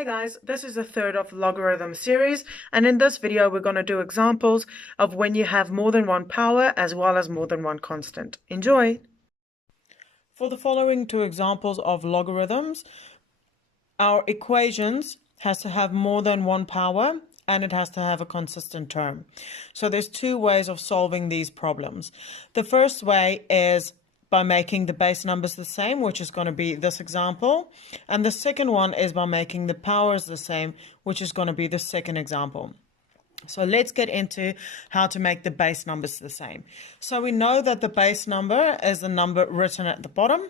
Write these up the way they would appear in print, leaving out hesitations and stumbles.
Hey guys, this is the third of the logarithm series, and in this video we're going to do examples of when you have more than one power as well as more than one constant. Enjoy! For the following two examples of logarithms, our equations has to have more than one power and it has to have a consistent term. So there's two ways of solving these problems. The first way is by making the base numbers the same, which is going to be this example. And the second one is by making the powers the same, which is going to be the second example. So let's get into how to make the base numbers the same. So we know that the base number is the number written at the bottom,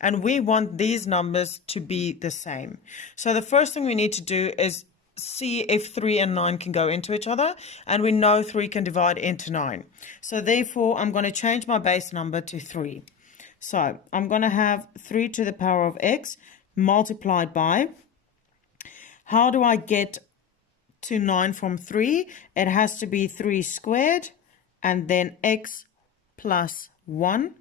and we want these numbers to be the same. So the first thing we need to do is see if 3 and 9 can go into each other, and we know 3 can divide into 9. So therefore, I'm going to change my base number to 3. So I'm going to have 3 to the power of x multiplied by, how do I get to 9 from 3? It has to be 3 squared, and then x plus 1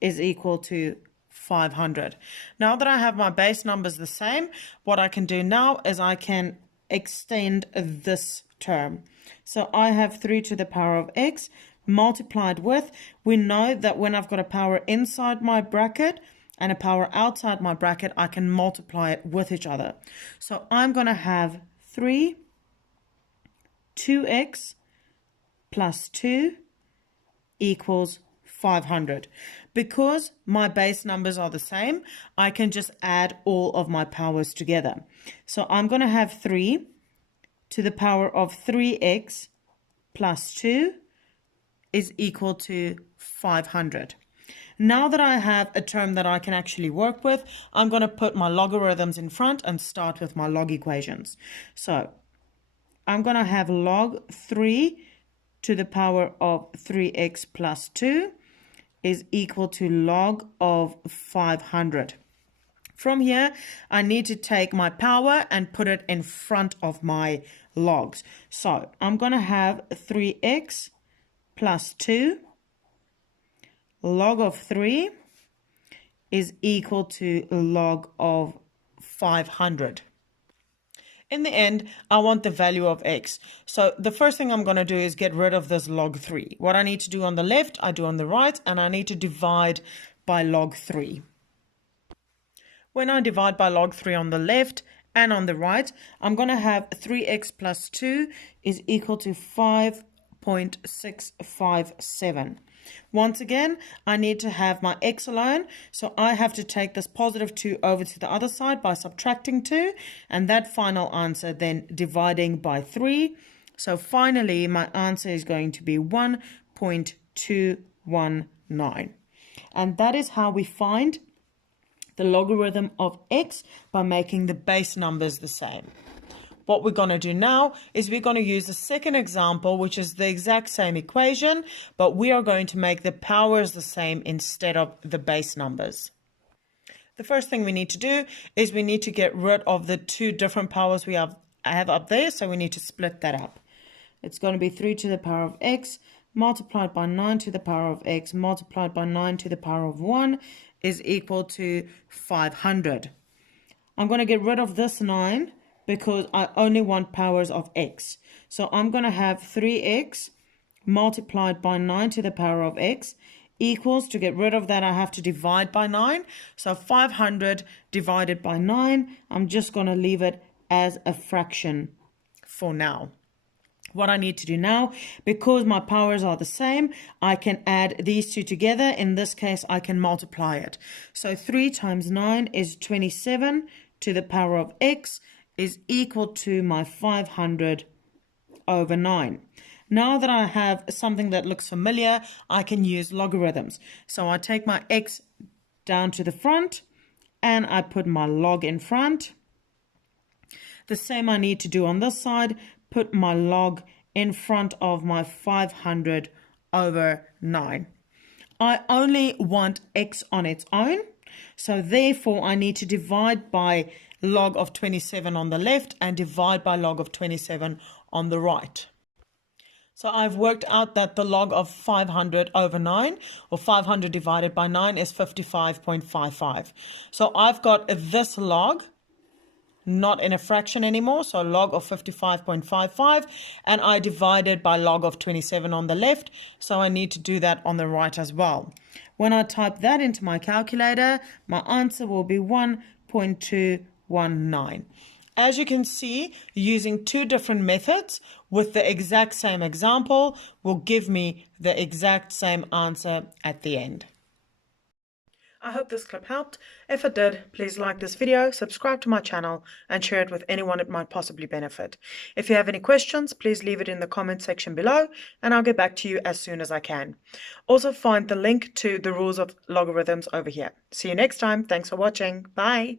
is equal to 500. Now that I have my base numbers the same, what I can do now is I can extend this term. So I have 3 to the power of x multiplied with, we know that when I've got a power inside my bracket and a power outside my bracket, I can multiply it with each other. So I'm going to have 3 2x plus 2 equals 500. Because my base numbers are the same, I can just add all of my powers together. So I'm going to have 3 to the power of 3x plus 2 is equal to 500. Now that I have a term that I can actually work with, I'm going to put my logarithms in front and start with my log equations. So I'm going to have log 3 to the power of 3x plus 2 is equal to log of 500. From here, I need to take my power and put it in front of my logs. So I'm going to have 3x plus 2 log of 3 is equal to log of 500. In the end, I want the value of x. So the first thing I'm going to do is get rid of this log 3. What I need to do on the left, I do on the right, and I need to divide by log 3. When I divide by log 3 on the left and on the right, I'm going to have 3x plus 2 is equal to 5.657. Once again, I need to have my x alone, so I have to take this positive 2 over to the other side by subtracting 2, and that final answer then dividing by 3. So finally, my answer is going to be 1.219. And that is how we find the logarithm of x by making the base numbers the same. What we're going to do now is we're going to use the second example, which is the exact same equation, but we are going to make the powers the same instead of the base numbers. The first thing we need to do is we need to get rid of the two different powers I have up there, so we need to split that up. It's going to be 3 to the power of x multiplied by 9 to the power of x multiplied by 9 to the power of 1 is equal to 500. I'm going to get rid of this 9 because I only want powers of x. So I'm going to have 3x multiplied by 9 to the power of x equals, to get rid of that, I have to divide by 9. So 500 divided by 9, I'm just going to leave it as a fraction for now. What I need to do now, because my powers are the same, I can add these two together. In this case, I can multiply it. So 3 times 9 is 27 to the power of x is equal to my 500 over 9. Now that I have something that looks familiar, I can use logarithms. So I take my x down to the front and I put my log in front. The same I need to do on this side, put my log in front of my 500 over 9. I only want x on its own, so therefore I need to divide by log of 27 on the left and divide by log of 27 on the right. So I've worked out that the log of 500 over 9, or 500 divided by 9, is 55.55. So I've got this log not in a fraction anymore, so log of 55.55, and I divided by log of 27 on the left, so I need to do that on the right as well. When I type that into my calculator, my answer will be 1.219. As you can see, using two different methods with the exact same example will give me the exact same answer at the end. I hope this clip helped. If it did, please like this video, subscribe to my channel, and share it with anyone it might possibly benefit. If you have any questions, please leave it in the comment section below, and I'll get back to you as soon as I can. Also find the link to the rules of logarithms over here. See you next time. Thanks for watching. Bye.